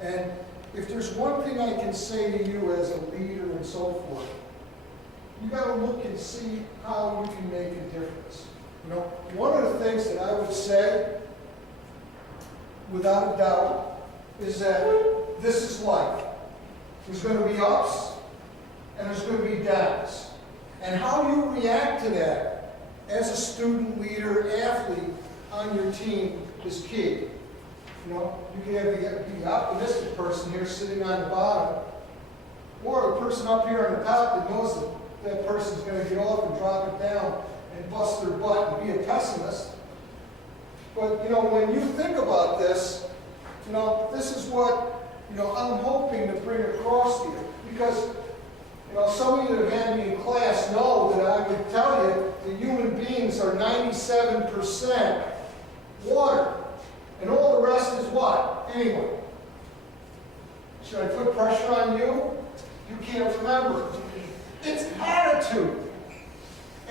And if there's one thing I can say to you as a leader and so forth, you got to look and see how you can make a difference. You know, one of the things that I would say, without a doubt, is that this is life. There's going to be ups and there's going to be downs. And how you react to that as a student, leader, athlete on your team is key. You know, you can have the optimistic person here sitting on the bottom, or the person up here on the top that knows that that person's going to get off and drop it down and bust their butt and be a pessimist. But, you know, when you think about this, you know, this is what, you know, I'm hoping to bring across to you. Because, you know, some of you that have had me in class know that I would tell you that human beings are 97% water. And all the rest is what? Anyway. Should I put pressure on you? You can't remember. It's attitude.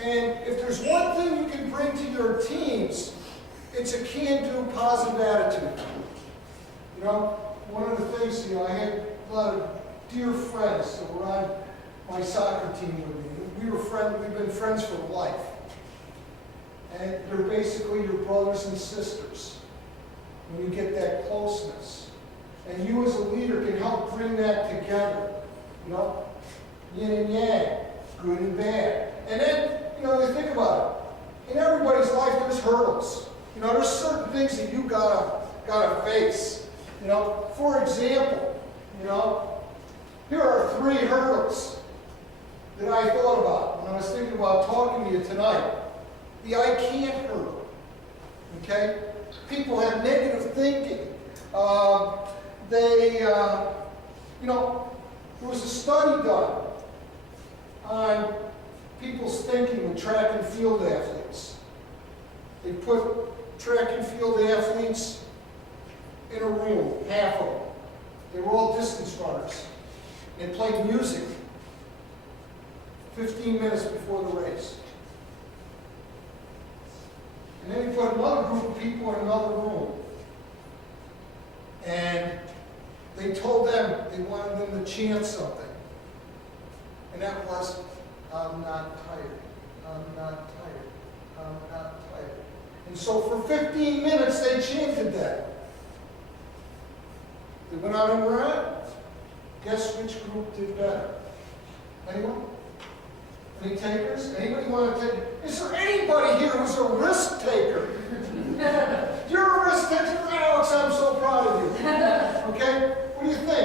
And if there's one thing you can bring to your teams, it's a can-do positive attitude. You know, one of the things, you know, I had a lot of dear friends that were on my soccer team with me. We've been friends for life. And they're basically your brothers and sisters when you get that closeness. And you as a leader can help bring that together. You know, yin and yang, good and bad. And then, you know, you think about it. In everybody's life, there's hurdles. You know, there's certain things that you gotta face. You know, for example, you know, here are 3 hurdles that I thought about when I was thinking about talking to you tonight. The I can't hurdle. Okay? People have negative thinking. You know, there was a study done on people's thinking with track and field athletes. They put track and field athletes in a room, half of them. They were all distance runners. They played music 15 minutes before the race. And then he put another group of people in another room. And they told them they wanted them to chant something. And that was, I'm not tired. I'm not tired. I'm not tired. And so for 15 minutes they chanted that. They went out and ran. Guess which group did better? Anyone? Any takers? Anybody want to take? Is there anybody here who's a risk taker? You're a risk taker, Alex. I'm so proud of you. Okay? What do you think? The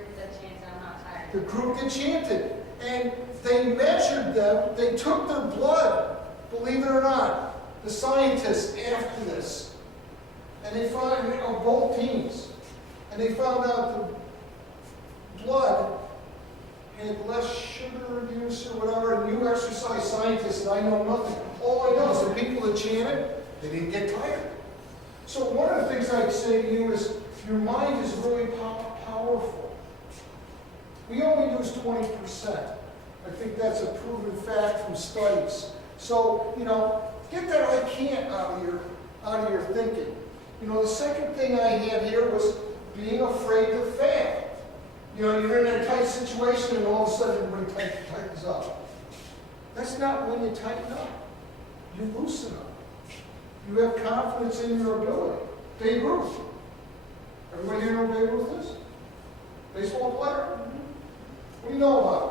group that chanted, I'm not tired. The group that chanted. And they measured them. They took their blood, believe it or not, the scientists after this. And they found, you know, both teams. And they found out the blood had less sugar use or whatever, and you exercise scientists, and I know nothing. All I know is the people that chanted, they didn't get tired. So one of the things I'd say to you is, your mind is really powerful. We only use 20%. I think that's a proven fact from studies. So, you know, get that I can't out of your thinking. You know, the second thing I had here was being afraid to fail. You know, you're in a tight situation and all of a sudden everybody tightens up. That's not when you tighten up. You loosen up. You have confidence in your ability. Babe Ruth. Everybody here know who Babe Ruth is? Baseball player? What do you know about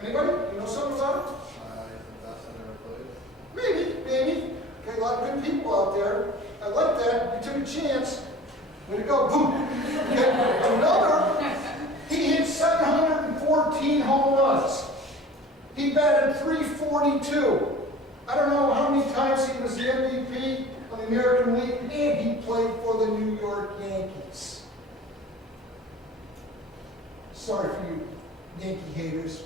him? Anybody? You know something about him? That's I never played. Maybe. Okay, a lot of good people out there. I like that. You took a chance. Way to go. Boom. Okay. Another, he hit 714 home runs. He batted .342. I don't know how many times he was the MVP of the American League, and he played for the New York Yankees. Sorry for you Yankee haters.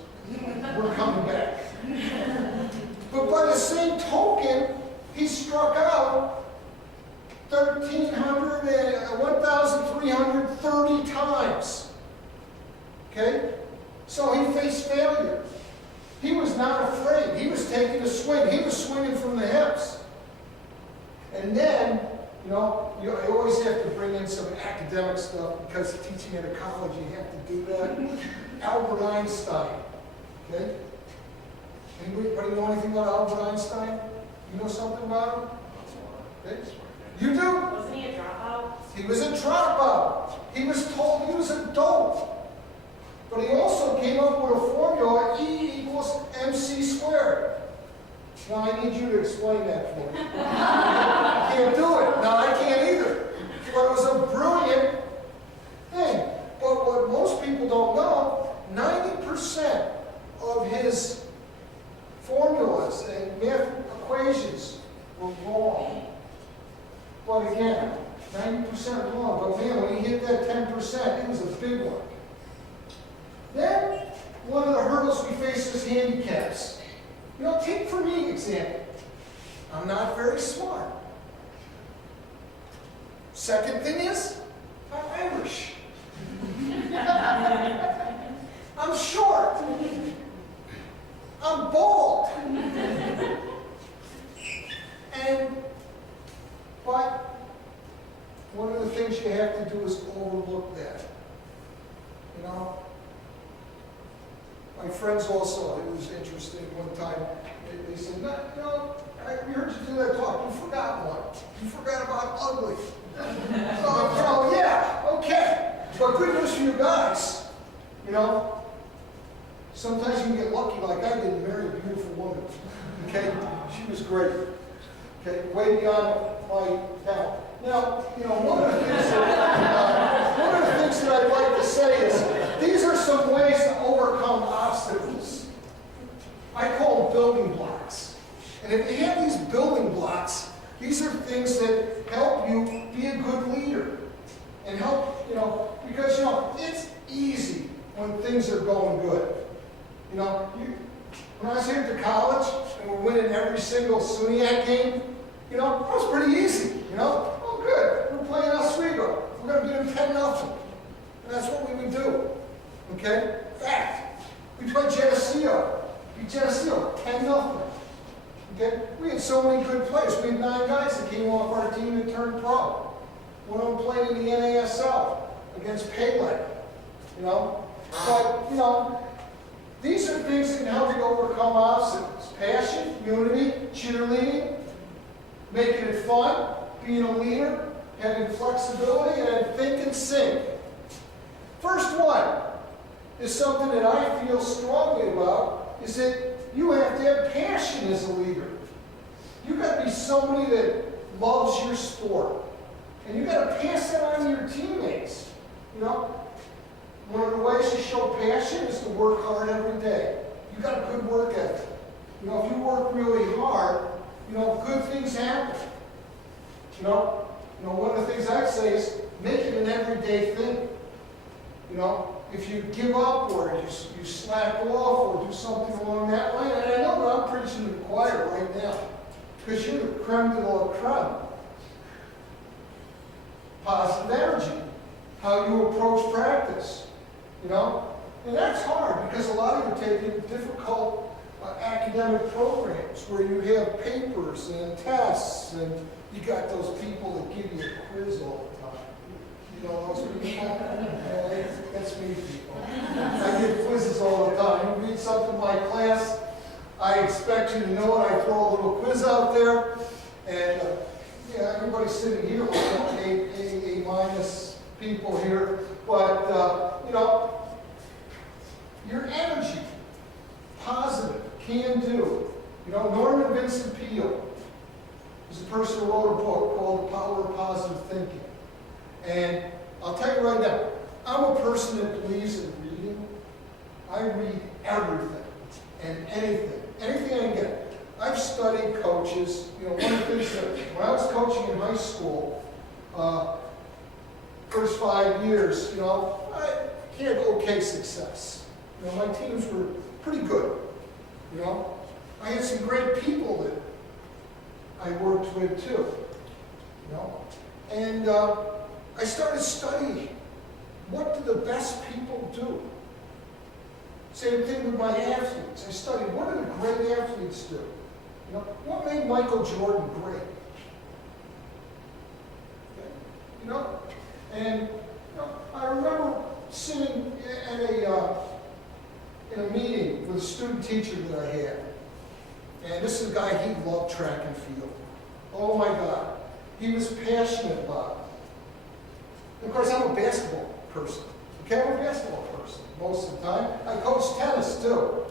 We're coming back. But by the same token, he struck out 1,330 times. Okay? So he faced failure. He was not afraid. He was taking a swing. He was swinging from the hips. And then, you know, I always have to bring in some academic stuff because teaching at a college, you have to do that. Albert Einstein, okay? Anybody know anything about Albert Einstein? You know something about him? Okay. You do? Wasn't he a dropout? He was a dropout. He was told he was a dope. But he also came up with a formula, E equals MC squared. Now I need you to explain that for me. I can't do it. No, I can't either. But it was a brilliant thing. But what most people don't know, 90% of his formulas and math equations were wrong. But again, 90% wrong. But man, when he hit that 10%, it was a big one. Then, one of the hurdles we face is handicaps. You know, take for me example. I'm not very smart. Second thing is, I'm Irish. I'm short. I'm bald. But one of the things you have to do is overlook that. You know? My friends also, it was interesting one time, they said, no, you know, we heard you do that talk, you forgot one. You forgot about ugly. So, yeah, okay. But good news for you guys, you know, sometimes you can get lucky like I did and marry a beautiful woman. Okay? She was great. Okay? Way beyond my talent. Now, you know, one of the things that I'd like to say is, these are some ways to overcome obstacles. I call them building blocks. And if you have these building blocks, these are things that help you be a good leader. And help, you know, because, you know, it's easy when things are going good. You know, when I was here at college and we're winning every single SUNYAC game, you know, it was pretty easy, you know. Oh, good, we're playing Oswego. We're going to beat them 10-0. And that's what we would do. Okay? Fact. We played Geneseo. Beat Geneseo 10-0. Okay? We had so many good players. We had 9 guys that came off our team and turned pro. One of them played in the NASL against Pele. You know? But, you know, these are things that can help you overcome obstacles. Passion, unity, cheerleading, making it fun, being a leader, having flexibility, and think and sing. First one is something that I feel strongly about, is that you have to have passion as a leader. You've got to be somebody that loves your sport. And you've got to pass that on to your teammates. You know, one of the ways to show passion is to work hard every day. You've got a good work ethic. You know, if you work really hard, you know, good things happen. You know, one of the things I'd say is make it an everyday thing. You know, if you give up or you slack off or do something along that line, and I know that I'm preaching to the choir right now, because you're the creme de la creme. Positive energy, how you approach practice, you know? And that's hard because a lot of you are taking difficult academic programs where you have papers and tests and you got those people that give you a quiz all the time. You know those people? That's me, people. I give quizzes all the time. You read something in my class, I expect you to know it. I throw a little quiz out there and yeah, everybody's sitting here like A minus people here, but you know, your energy, positive, can do. You know, Norman Vincent Peale is a person who wrote a book called The Power of Positive Thinking. And I'll tell you right now, I'm a person that believes in reading. I read everything and anything I can get. I've studied coaches. You know, one of the things that when I was coaching in high school, first 5 years, you know, I had okay success. You know, my teams were pretty good. You know, I had some great people that I worked with too. You know, and I started studying what do the best people do. Same thing with my athletes. I studied what do the great athletes do. You know, what made Michael Jordan great? Okay. You know, And I remember sitting at in a meeting with a student teacher that I had. And this is a guy, he loved track and field. Oh my God. He was passionate about it. Of course, I'm a basketball person. Okay, I'm a basketball person most of the time. I coach tennis too.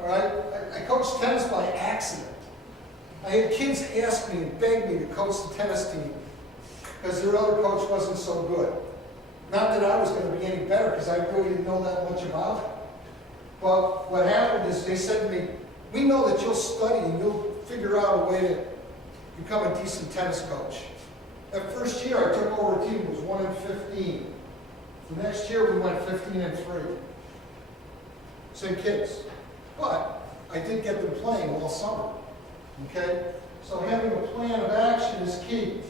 All right? I coached tennis by accident. I had kids ask me and beg me to coach the tennis team because their other coach wasn't so good. Not that I was going to be any better because I really didn't know that much about it. But what happened is they said to me, we know that you'll study and you'll figure out a way to become a decent tennis coach. That first year I took over a team, it was 1-15. The next year we went 15-3. Same kids. But I did get them playing all summer. Okay? So having a plan of action is key.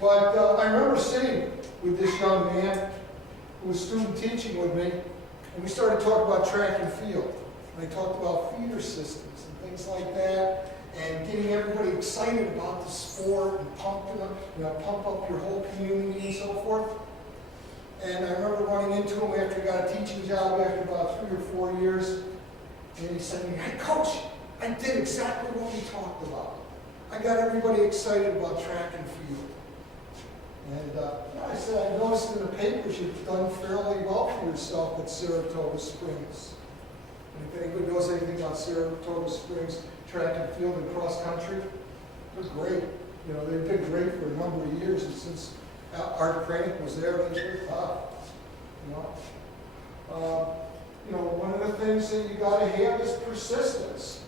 But I remember sitting with this young man who was student teaching with me, and we started talking about track and field. And I talked about feeder systems and things like that, and getting everybody excited about the sport and pump up your whole community and so forth. And I remember running into him after he got a teaching job after about 3 or 4 years, and he said to me, "Hey, Coach, I did exactly what we talked about. I got everybody excited about track and field." And I said, "I noticed in the papers you've done fairly well for yourself at Saratoga Springs." And if anybody knows anything about Saratoga Springs, track and field and cross country, it was great. They've been great for a number of years, and since Art Kranick was there, they were tough. One of the things that you got to have is persistence.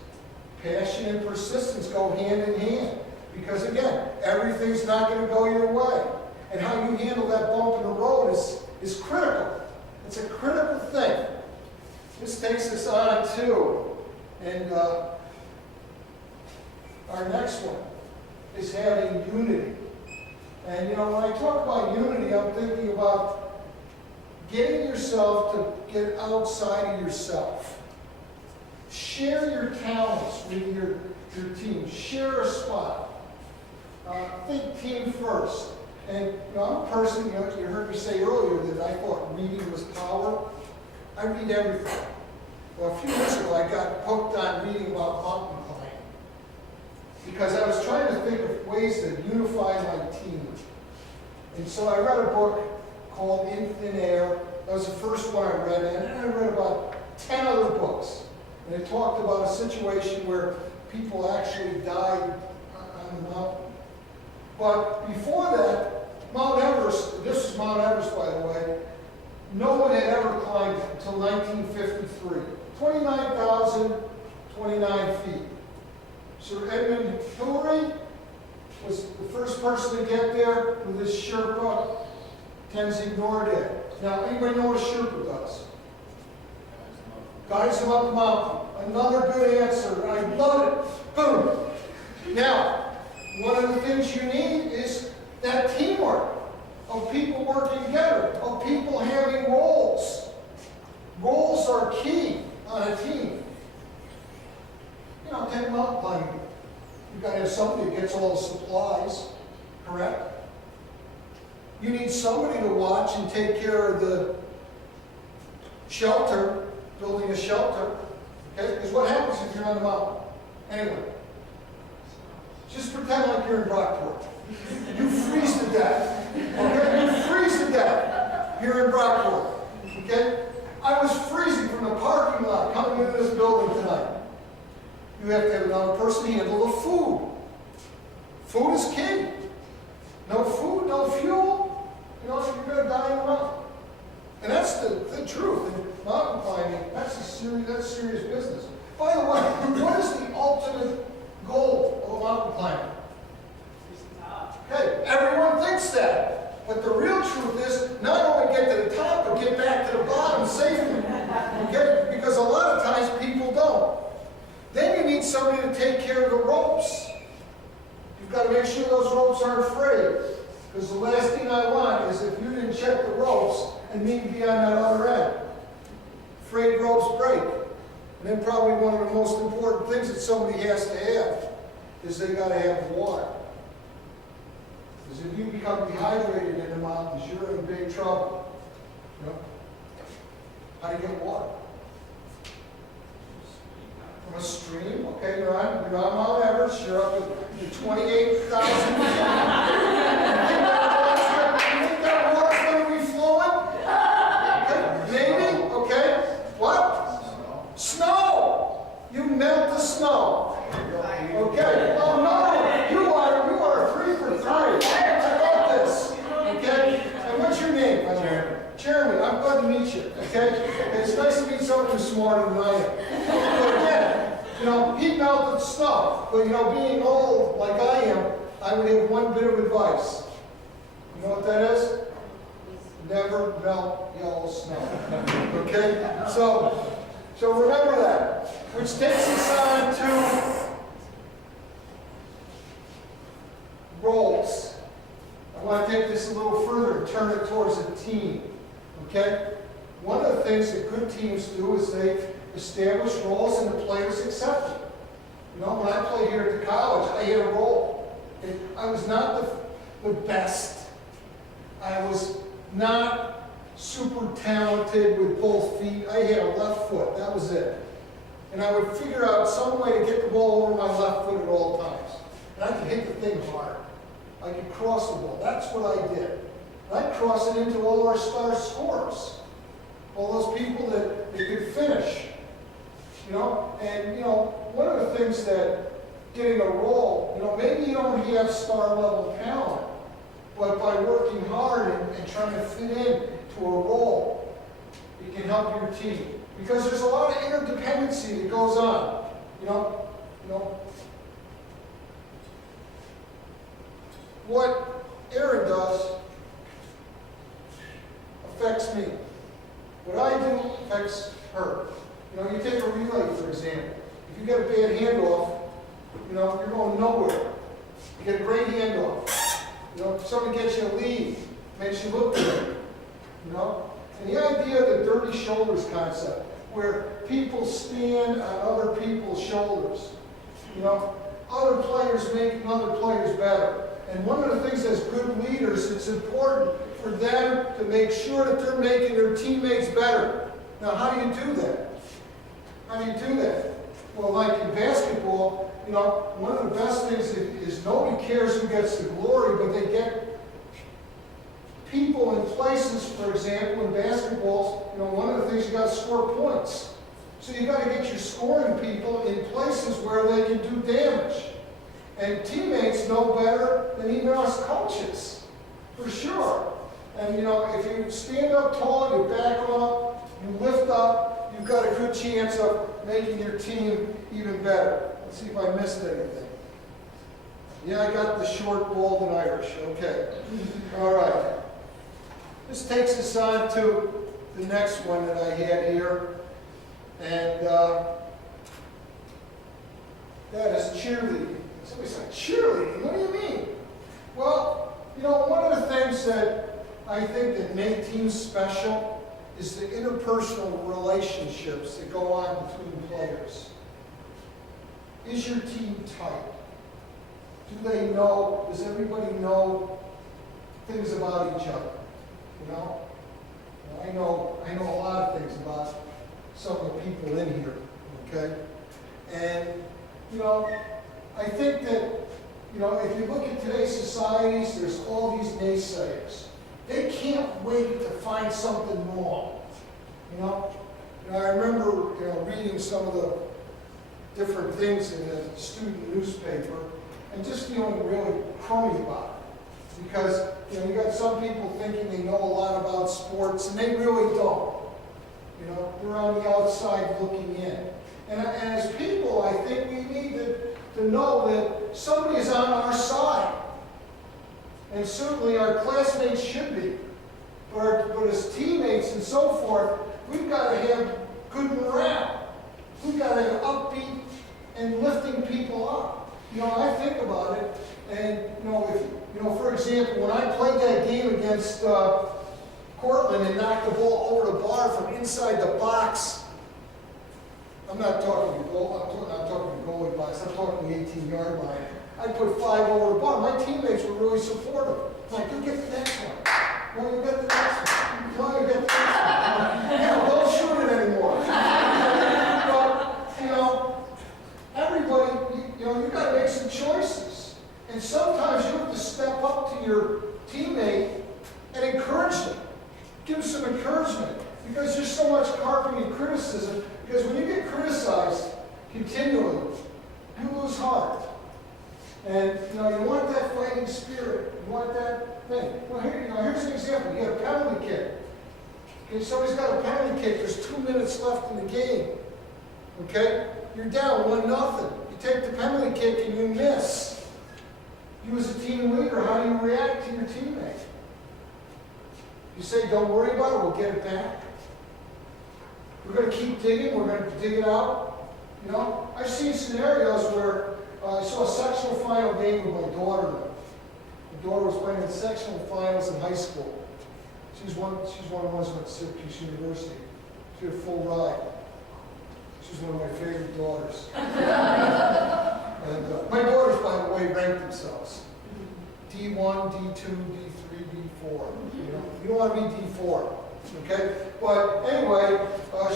Passion and persistence go hand in hand. Because again, everything's not going to go your way. And how you handle that bump in the road is critical. It's a critical thing. This takes us on to, and our next one is having unity. And when I talk about unity, I'm thinking about getting yourself to get outside of yourself. Share your talents with your team. Share a spot. Think team first. And I'm a person, you heard me say earlier that I thought reading was power. I read everything. Well, a few years ago, I got hooked on reading about mountain climbing because I was trying to think of ways to unify my team. And so I read a book called In Thin Air. That was the first one I read, and then I read about 10 other books. And it talked about a situation where people actually died on the mountain. But before that, Mount Everest, this is Mount Everest, by the way, no one had ever climbed it until 1953. 29,029 feet. Sir Edmund Hillary was the first person to get there with his Sherpa, Tenzing Norgay. Now, anybody know what a Sherpa does? Guides them up the mountain. Another good answer. I love it. Boom. Now, one of the things you need is that teamwork of people working together, of people having roles. Roles are key on a team. Take mountain climbing. You've got to have somebody that gets all the supplies, correct? You need somebody to watch and take care of the shelter, building a shelter. Okay? Because what happens if you're on the mountain? Anyway, just pretend like you're in Brockport. You freeze to death. Okay? You freeze to death. You're in Brockport. Okay? I was freezing from the parking lot coming into this building tonight. You have to have another person handle the food. Food is key. No food, no fuel, you're going to die in the mountain. And that's the truth. And mountain climbing, that's serious business. By the way, what is the ultimate goal of a mountain climber? Okay, everyone thinks that. But the real truth is not only get to the top, but get back to the bottom safely. Okay? Because a lot of times people don't. Then you need somebody to take care of the ropes. You've got to make sure those ropes aren't frayed. Because the last thing I want is if you didn't check the ropes and me to be on that other end. Frayed ropes break. And then probably one of the most important things that somebody has to have is they got to have water. Because if you become dehydrated in the mountains, you're big trouble. You know? How do you get water? From a stream, okay, you're on Mount Everest, you're up to 28,000 feet. You think that water's going to be flowing? Okay, maybe, okay. What? Snow. You melt the snow. Okay. Oh no, you are 3 for 3. I love this. Okay. And what's your name? Jeremy. Jeremy, I'm glad to meet you. Okay. It's nice to meet someone who's smarter than I am. But again, you know, he melted snow. But you know, being old like I am, I would have one bit of advice. You know what that is? Never melt yellow snow. Okay? So remember that. Which takes us on to roles. I want to take this a little further and turn it towards a team. Okay? One of the things that good teams do is they establish roles and the players accept it. You know, when I played here at the college, I had a role. I was not the best. I was not super talented with both feet. I had a left foot, that was it. And I would figure out some way to get the ball over my left foot at all times. And I could hit the thing hard. I could cross the ball. That's what I did. And I'd cross it into all our star scorers. All those people that could finish. You know, and you know, one of the things that getting a role, you know, maybe you don't have star level talent, but by working hard and trying to fit in to a role, it can help your team. Because there's a lot of interdependency that goes on. You know, what Erin does affects me. What I do affects her. You know, you take a relay, for example. If you get a bad handoff, you know, you're going nowhere. You get a great handoff. You know, if somebody gets you a lead, makes you look good. You know? And the idea of the dirty shoulders concept, where people stand on other people's shoulders. You know, other players making other players better. And one of the things as good leaders, it's important for them to make sure that they're making their teammates better. Now, how do you do that? How do you do that? Well, like in basketball, you know, one of the best things is nobody cares who gets the glory, but they get people in places, for example, in basketballs, you know, one of the things you got to score points. So you got to get your scoring people in places where they can do damage. And teammates know better than even us coaches, for sure. And you know, if you stand up tall, you back up, you lift up, you've got a good chance of making your team even better. Let's see if I missed anything. Yeah, I got the short, bald, and Irish. Okay. All right. This takes us on to the next one that I had here. And that is cheerleading. Somebody said, cheerleading? What do you mean? Well, you know, one of the things that I think that make teams special is the interpersonal relationships that go on between players. Is your team tight? Do they know, does everybody know things about each other? You know? I know a lot of things about some of the people in here, okay? And, you know, I think that, you know, if you look at today's societies, there's all these naysayers. They can't wait to find something wrong, you know? And I remember, you know, reading some of the different things in the student newspaper and just feeling really crummy about it. Because, you know, you got some people thinking they know a lot about sports, and they really don't. You know, they're on the outside looking in. And as people, I think we need to know that somebody is on our side. And certainly our classmates should be. But as teammates and so forth, we've got to have good morale. We've got to have upbeat and lifting people up. You know, I think about it, and you know, if for example, when I played that game against Cortland and knocked the ball over the bar from inside the box, I'm not talking the goal, I'm talking the goalie box, I'm talking the 18-yard line. I put 5 over the bar. My teammates were really supportive. Like, you get the next one. Well, you get the next one. continually, you lose heart. And, you know, you want that fighting spirit. You want that thing. Well, here's an example. You get a penalty kick. Okay, somebody's got a penalty kick. There's 2 minutes left in the game. Okay? You're down 1-0. You take the penalty kick and you miss. You as a team leader, how do you react to your teammate? You say, don't worry about it, we'll get it back. We're going to keep digging, we're going to dig it out. You know, I've seen scenarios where I saw a sectional final game with my daughter. My daughter was playing in sectional finals in high school. She's one of the ones who went to Syracuse University. She had a full ride. She's one of my favorite daughters. And my daughters, by the way, rank themselves. D1, D2, D3, D4. You know, you don't want to be D4. Okay? But anyway,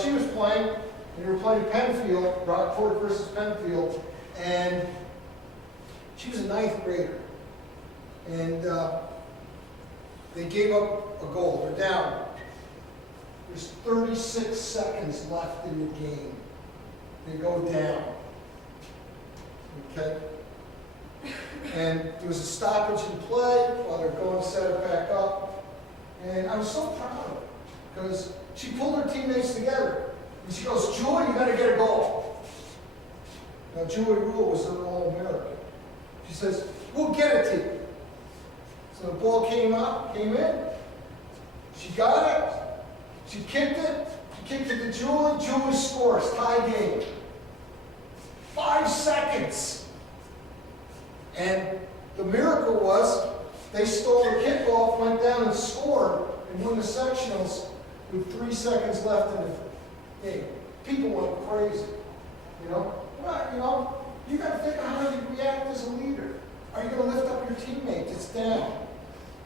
she was playing, and we were playing Penfield, Rockford versus Penfield, and she was a 9th grader. And they gave up a goal. They're down. There's 36 seconds left in the game. They go down. Okay? And there was a stoppage in play while they're going to set it back up. And I was so proud of her because she pulled her teammates together. And she goes, Julie, you got to get a goal. Now, Julie Rule was an All-American. She says, we'll get it to you. So the ball came in. She got it. She kicked it. She kicked it to Julie. Julie scores. Tie game. 5 seconds. And the miracle was they stole the kickoff, went down and scored, and won the sectionals with 3 seconds left in the game. People went crazy. You know? Well, you got to think of how you react as a leader. Are you going to lift up your teammate that's down?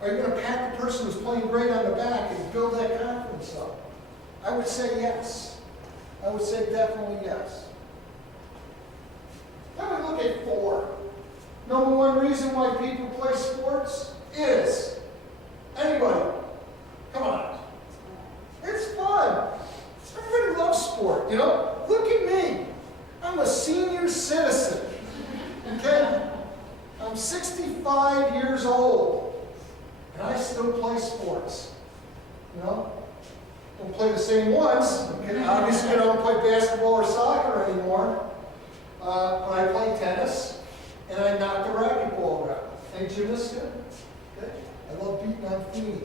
Are you going to pat the person who's playing great on the back and build that confidence up? I would say yes. I would say definitely yes. Then we look at 4. Number 1 reason why people play sports is, anybody, come on, it's fun. Everybody loves sport, you know? Look at me. I'm a senior citizen, okay? I'm 65 years old, and I still play sports, you know? Don't play the same ones. Okay? Obviously, I don't play basketball or soccer anymore, but I play tennis. And I knock the racquetball around. Hey, gymnastic. Okay. I love beating on Feeney.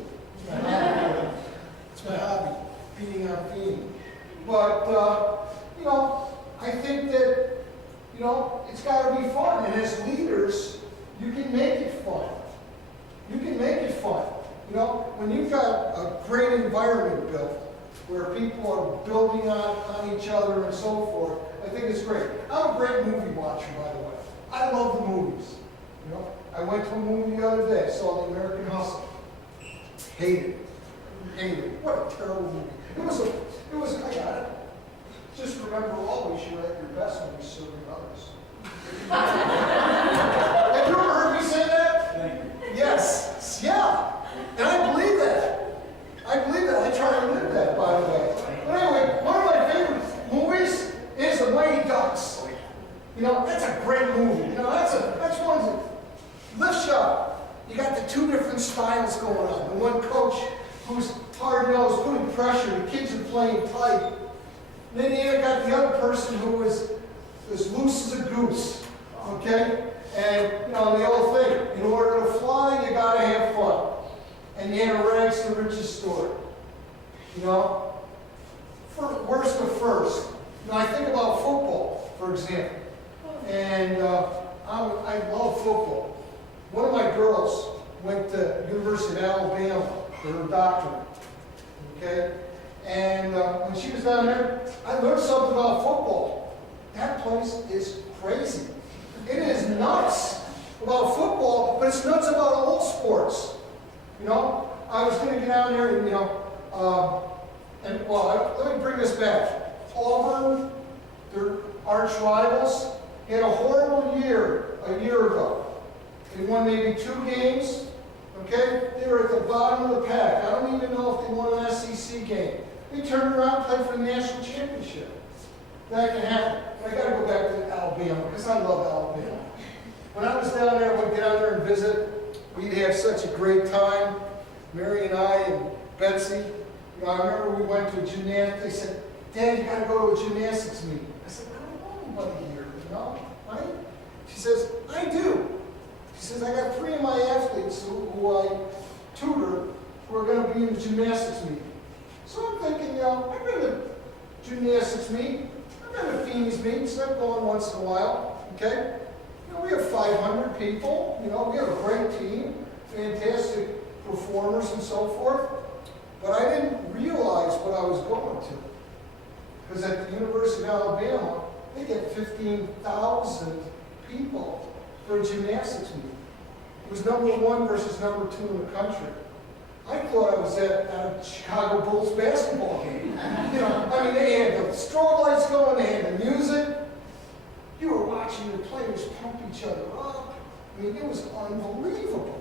It's my hobby, beating on Feeney. But, you know, I think that, you know, it's got to be fun. And as leaders, you can make it fun. You can make it fun. You know, when you've got a great environment built, where people are building on each other and so forth, I think it's great. I'm a great movie watcher, by the way. I love the movies. You know, I went to a movie the other day, saw The American Hustle. Hated it. What a terrible movie. I got it. Just remember always you're at your best when you're serving others. Have you ever heard me say that? Yes. Yeah. And I believe that. I try to live that, by the way. But anyway, one of my favorite movies is The Mighty Ducks. You know, that's a great movie. You know, that's one that lifts you up. You got the 2 different styles going on. The one coach who's hard-nosed, putting pressure, the kids are playing tight. And then you got the other person who is as loose as a goose. Okay? And, you know, the old thing, in order to fly, you got to have fun. And you had a rags to riches story. You know? Where's the first? You know, I think about football, for example. And I love football. One of my girls went to University of Alabama for her doctorate. Okay? And when she was down there, I learned something about football. That place is crazy. It is nuts about football, but it's nuts about all sports. You know? I was going to get down there and, you know, let me bring this back. Auburn, their arch rivals, had a horrible year a year ago. They won maybe 2 games. Okay? They were at the bottom of the pack. I don't even know if they won an SEC game. They turned around and played for the national championship. that can happen. But I gotta go back to Alabama, because I love Alabama. When I was down there, we'd get out there and visit. We'd have such a great time. Mary and I and Betsy. You know, I remember we went to a gymnastics. They said, "Dad, you gotta go to a gymnastics meeting." I said, "I don't know anybody here, you know, right?" She says, "I do." She says, "I got 3 of my athletes who I tutor who are going to be in the gymnastics meet." So I'm thinking, you know, I've been to gymnastics meet. I've been to Feeney's meets. I've gone once in a while, okay? You know, we have 500 people. You know, we have a great team, fantastic performers and so forth. But I didn't realize what I was going to. Because at the University of Alabama, they get 15,000 people for a gymnastics meet. It was number 1 versus number 2 in the country. I thought I was at a Chicago Bulls basketball game. You know, I mean, they had the strobe lights going, they had the music. You were watching the players pump each other up. I mean, it was unbelievable.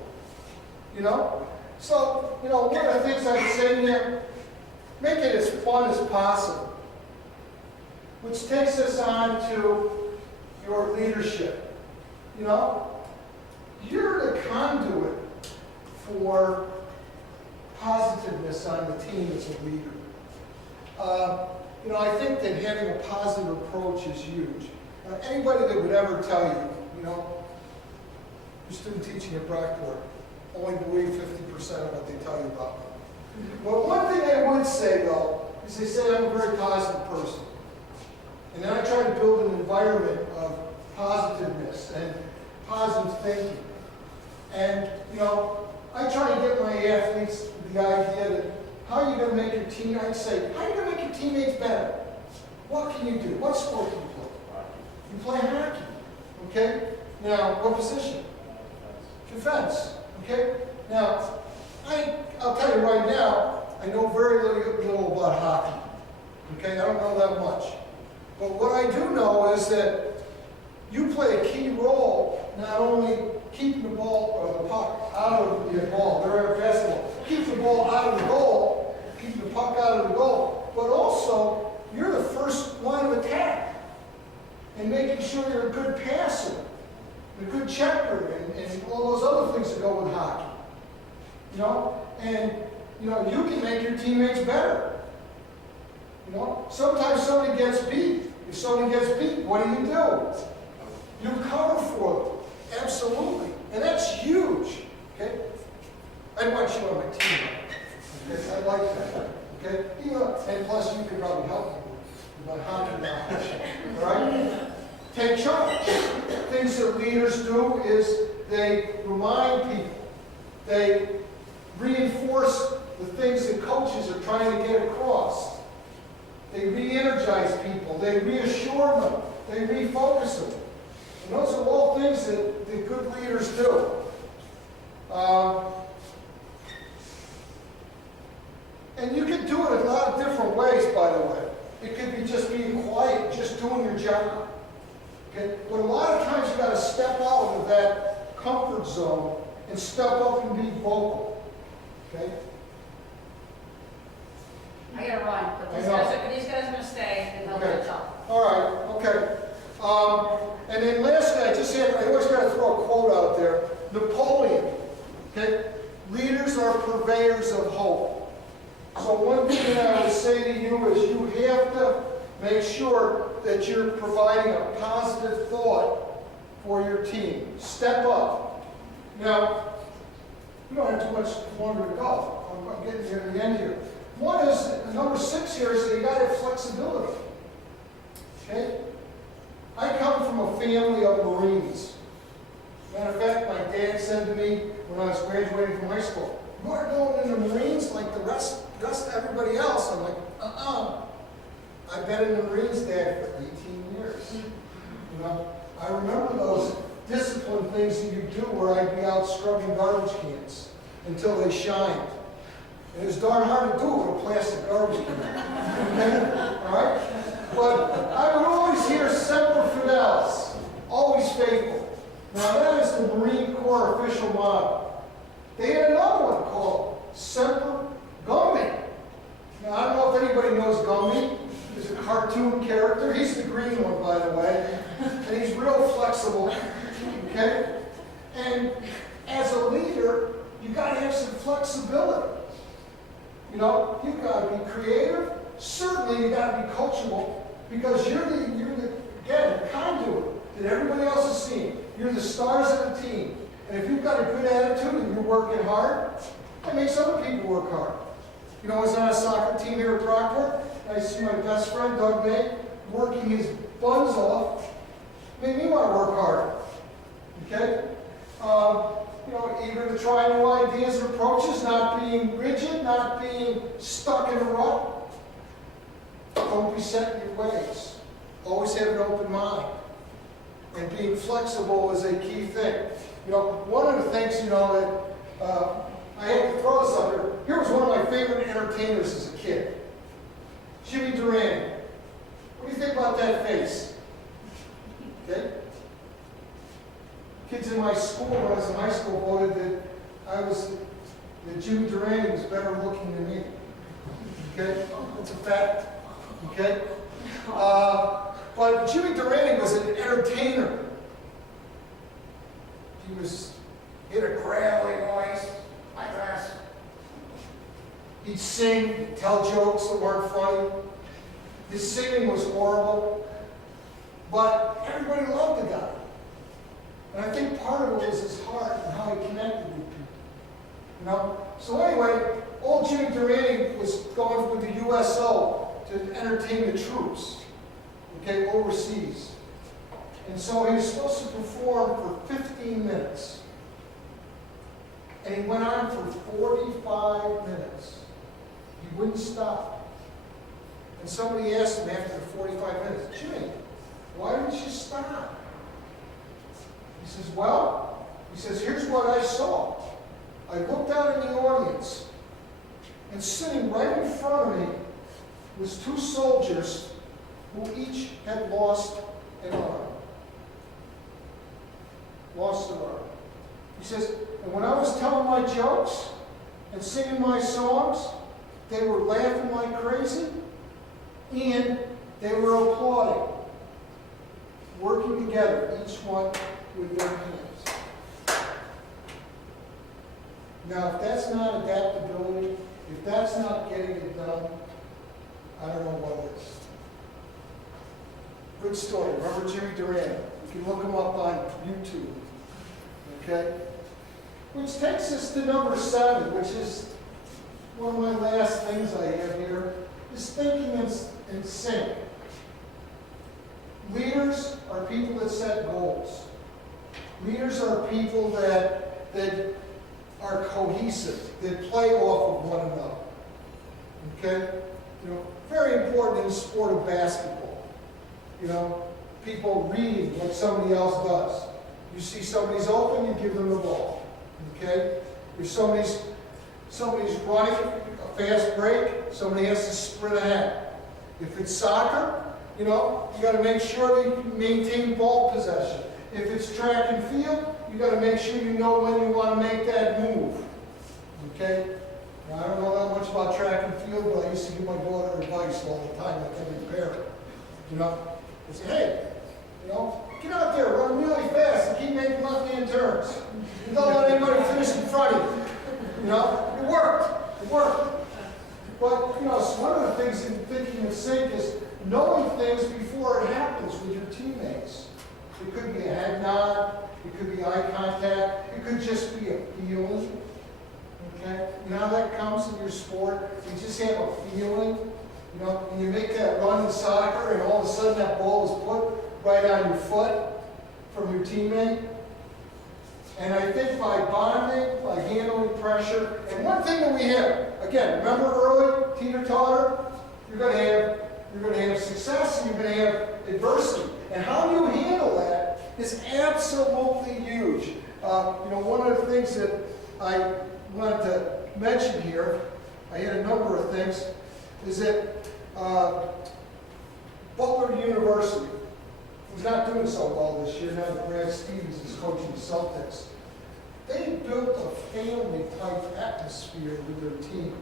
You know? So, you know, one of the things I'd say here, make it as fun as possible. Which takes us on to your leadership. You know, you're the conduit for positiveness on the team as a leader. You know, I think that having a positive approach is huge. Anybody that would ever tell you, you know, your student teaching at Brockport, only believe 50% of what they tell you about me. But one thing I would say, though, is they say I'm a very positive person. And then I try to build an environment of positiveness and positive thinking. And, you know, I try to get my athletes the idea that how are you going to make your team, I'd say, how are you going to make your teammates better? What can you do? What sport can you play? You play hockey, okay? Now, what position? Defense, okay? Now, I'll tell you right now, I know very little about hockey, okay? I don't know that much. But what I do know is that you play a key role, not only keeping the ball or the puck out of the ball, they're basketball, keep the ball out of the goal, keep the puck out of the goal, but also you're the first line of attack and making sure you're a good passer, a good checker, and all those other things that go with hockey. You know, and you know you can make your teammates better. You know, sometimes somebody gets beat. If somebody gets beat, what do? You cover for them. Absolutely. And that's huge. Okay? I want you on my team. Okay? I like that. Okay? You know, and plus you can probably help me with my hockey knowledge. All right? Take charge. Things that leaders do is they remind people. They reinforce the things that coaches are trying to get across. They re-energize people. They reassure them. They refocus them. And those are all things that good leaders do. And you can do it a lot of different ways, by the way. It could be just being quiet, just doing your job. Okay? But a lot of times you've got to step out of that comfort zone and step up and be vocal. Okay? I gotta run, but these guys are gonna stay and they'll Okay. catch up. All right, okay. And then lastly, I always got to throw a quote out there. Napoleon, okay? Leaders are purveyors of hope. So one thing that I would say to you is you have to make sure that you're providing a positive thought for your team. Step up. Now, we don't have too much longer to go. I'm getting near the end here. One is, number 6 here is that you got to have flexibility. Okay? I come from a family of Marines. Matter of fact, my dad said to me when I was graduating from high school, "You are going in the Marines like the rest of everybody else." I'm like, I've been in the Marines, Dad, for 18 years. You know, I remember those discipline things that you do where I'd be out scrubbing garbage cans until they shined. And it was darn hard to do with a plastic garbage can. Okay? All right? But I would always hear Semper Fidelis, always faithful. Now that is the Marine Corps official motto. They had another one called Semper Gummi. Now I don't know if anybody knows Gummi. It's a cartoon cartoon character. He's the green one, by the way. And he's real flexible. Okay? And as a leader, you got to have some flexibility. You know, you've got to be creative. Certainly, you got to be coachable because you're the again, the conduit that everybody else is seeing. You're the stars of the team. And if you've got a good attitude and you're working hard, that makes other people work hard. You know, I was on a soccer team here at Brockport, and I see my best friend, Doug May, working his buns off. Made me want to work harder. Okay? You know, eager to try new ideas and approaches, not being rigid, not being stuck in a rut. Don't be set in your ways. Always have an open mind. And being flexible is a key thing. You know, one of the things, you know, that I have to throw this up here. Here was one of my favorite entertainers as a kid. Jimmy Durante. What do you think about that face? Okay? Kids in my school, when I was in high school, voted that Jimmy Durante was better looking than me. Okay? That's a fact. Okay? But Jimmy Durante was an entertainer. He had a gravelly voice, like this. He'd sing, he'd tell jokes that weren't funny. His singing was horrible. But everybody loved the guy. And I think part of it was his heart and how he connected with people. You know? So anyway, old Jimmy Durante was going with the USO to entertain the troops, okay, overseas. And so he was supposed to perform for 15 minutes. And he went on for 45 minutes. He wouldn't stop. And somebody asked him after the 45 minutes, Jimmy, why didn't you stop? He says, well, here's what I saw. I looked out in the audience, and sitting right in front of me was two soldiers who each had lost an arm. Lost an arm. He says, and when I was telling my jokes and singing my songs, they were laughing like crazy, and they were applauding, working together, each one with their hands. Now, if that's not adaptability, if that's not getting it done, I don't know what is. Good story. Remember Jimmy Durante? You can look him up on YouTube. Okay? Which takes us to number 7, which is one of my last things I have here, is thinking in sync. Leaders are people that set goals. Leaders are people that are cohesive, that play off of one another. Okay? You know, very important in the sport of basketball. You know, people reading like somebody else does. You see somebody's open, you give them the ball. Okay? If somebody's running a fast break, somebody has to sprint ahead. If it's soccer, you know, you got to make sure that you maintain ball possession. If it's track and field, you got to make sure you know when you want to make that move. Okay? Now, I don't know that much about track and field, but I used to give my daughter advice all the time, like every parent. You know, I say, hey, you know, get out there, run really fast, and keep making left-hand turns. You don't let anybody finish in front of you. You know, it worked. It worked. But, you know, so one of the things in thinking in sync is knowing things before it happens with your teammates. It could be a head nod. It could be eye contact. It could just be a feeling. Okay? You know how that comes in your sport? You just have a feeling. You know, when you make that run in soccer and all of a sudden that ball is put right on your foot from your teammate. And I think by bonding, by handling pressure, and one thing that we have, again, remember early teeter-totter? You're going to have success and you're going to have adversity. And how you handle that is absolutely huge. You know, one of the things that I wanted to mention here, I had a number of things, is that Butler University was not doing so well this year. Now that Brad Stevens is coaching the Celtics. They built a family-type atmosphere with their team.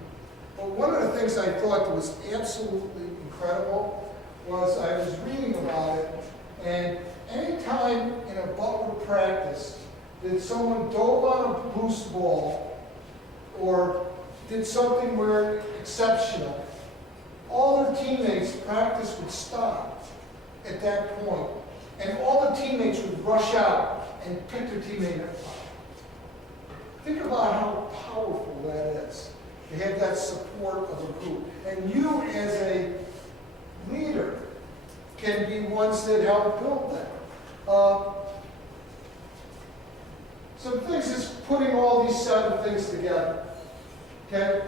But one of the things I thought that was absolutely incredible was I was reading about it, and anytime in a Butler practice that someone dove on a boost ball or did something where exceptional, all their teammates' practice would stop at that point, and all the teammates would rush out and pick their teammate up. Think about how powerful that is, to have that support of a group. And you, as a leader, can be ones that help build that. Some things is putting all these 7 things together. Okay?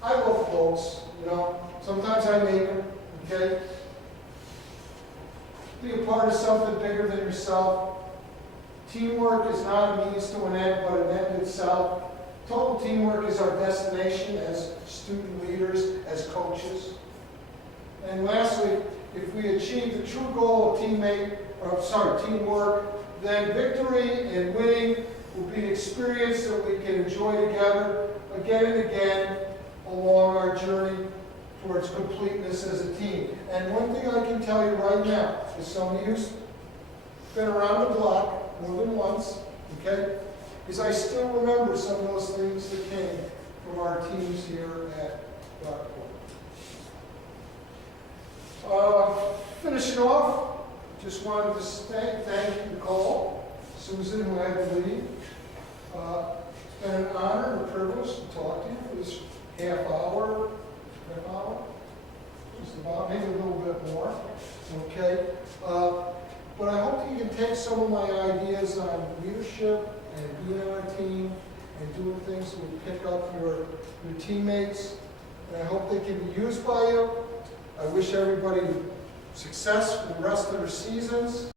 I love quotes, you know. Sometimes I make them, okay? Be a part of something bigger than yourself. Teamwork is not a means to an end, but an end itself. Total teamwork is our destination as student leaders, as coaches. And lastly, if we achieve the true goal of teamwork, then victory and winning will be an experience that we can enjoy together again and again along our journey towards completeness as a team. And one thing I can tell you right now, as somebody who's been around the block more than once, okay, is I still remember some of those things that came from our teams here at Rockport. Finishing off, just wanted to thank Nicole, Susan, who had to leave. It's been an honor and a privilege to talk to you for this half hour, just about, maybe a little bit more, okay? But I hope you can take some of my ideas on leadership and being on a team and doing things that will pick up your teammates, and I hope they can be used by you. I wish everybody success for the rest of their seasons.